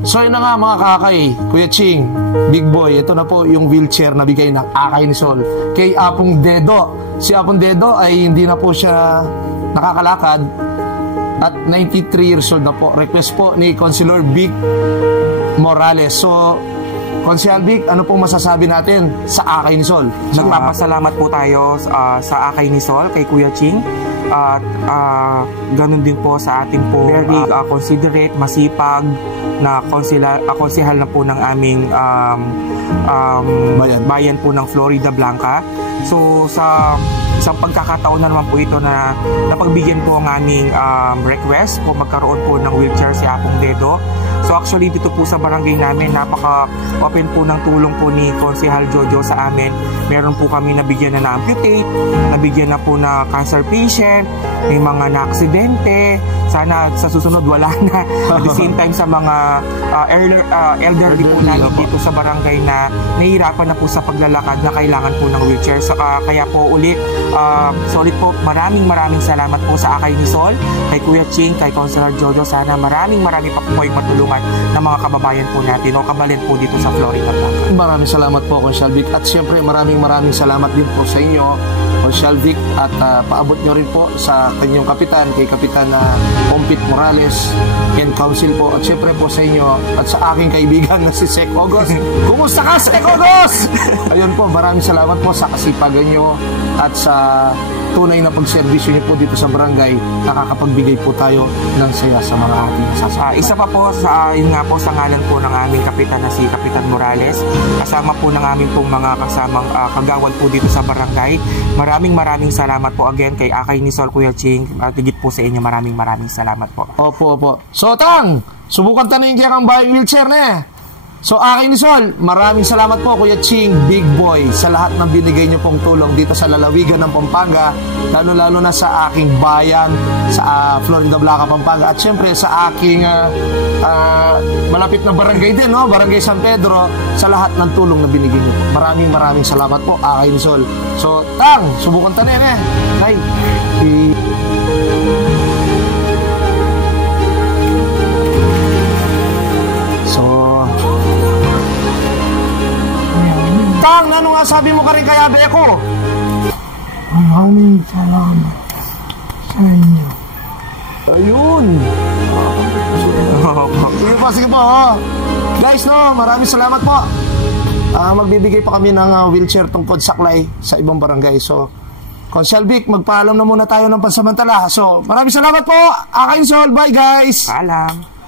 So yun na nga mga kakay, Kuya Ching, Big Boy, ito na po yung wheelchair na bigay ng Akay ni Sol kay Apong Dedo. Si Apong Dedo ay hindi na po siya nakakalakad at 93 years old na po. Request po ni Councilor Vic Morales. So, Councilor Vic, ano pong masasabi natin sa Akay ni Sol? Nagpapasalamat po tayo sa Akay ni Sol kay Kuya Ching. At ganun din po sa ating po very considerate, masipag na konsehal na po ng aming bayan po ng Florida Blanca. So sa pagkakataon na naman po ito na napagbigyan po ang aming request kung magkaroon po ng wheelchair si Apong Dedo. So actually dito po sa barangay namin, napaka-open po ng tulong po ni Konsehal Jojo sa amin. Meron po kami nabigyan na na-amputate, nabigyan na po na cancer patient, may mga na-aksidente. Sana sa susunod wala na. At the same time sa mga elderly po namin dito sa barangay na nahihirapan na po sa paglalakad na kailangan po ng wheelchair. Kaya po ulit, solid po, maraming salamat po sa Akay ni Sol, kay Kuya Ching, kay Councilor Jojo. Sana maraming pa po kayong matulungan ng mga kababayan po natin o kabalin po dito sa Florida Blanca. Maraming salamat po, Councilor Vic. At siyempre maraming salamat din po sa inyo, Councilor Vic, at paabot nyo rin po sa kanyang kapitan, kay Kapitan Pompit Morales, and Council po, at siyempre po sa inyo at sa aking kaibigan na si Sec Ogos. Kumusta ka, Sec Ogos? Ayun po, maraming salamat po sa kasipagan nyo at sa tunay na pagserbisyo niyo po dito sa barangay. Nakakapagbigay po tayo ng saya sa mga ating nasasama. Isa pa po, yun nga po, sa ngalan po ng aming kapitan na si Kapitan Morales, kasama po ng aming pong mga kasamang kagawad po dito sa barangay. Maraming salamat po again kay Akay ni Sol, Kuya Ching, at higit po sa inyo, maraming salamat po. Opo. So Tang, subukan tanin kaya kang bayang wheelchair na eh. So Akay ni Sol, maraming salamat po Kuya Ching, Big Boy, sa lahat ng binigay niyo pong tulong dito sa lalawigan ng Pampanga, lalo na sa aking bayan, sa Florida Blanca, Pampanga, at syempre sa aking malapit na barangay din, no? Barangay San Pedro, sa lahat ng tulong na binigay niyo. Maraming salamat po Akay ni Sol. So Tang, subukan tanin eh. Nay, Tang, ano nga sabi mo ka rin kaya be ko? Maraming salamat sa inyo. Ayun. Sige po. Guys, no, maraming salamat po. Magbibigay pa kami ng wheelchair tungkol saklay sa ibang barangay. So, Councilor Vic, magpaalam na muna tayo ng pansamantala. So, maraming salamat po. Akay ni Sol. Bye, guys. Paalam.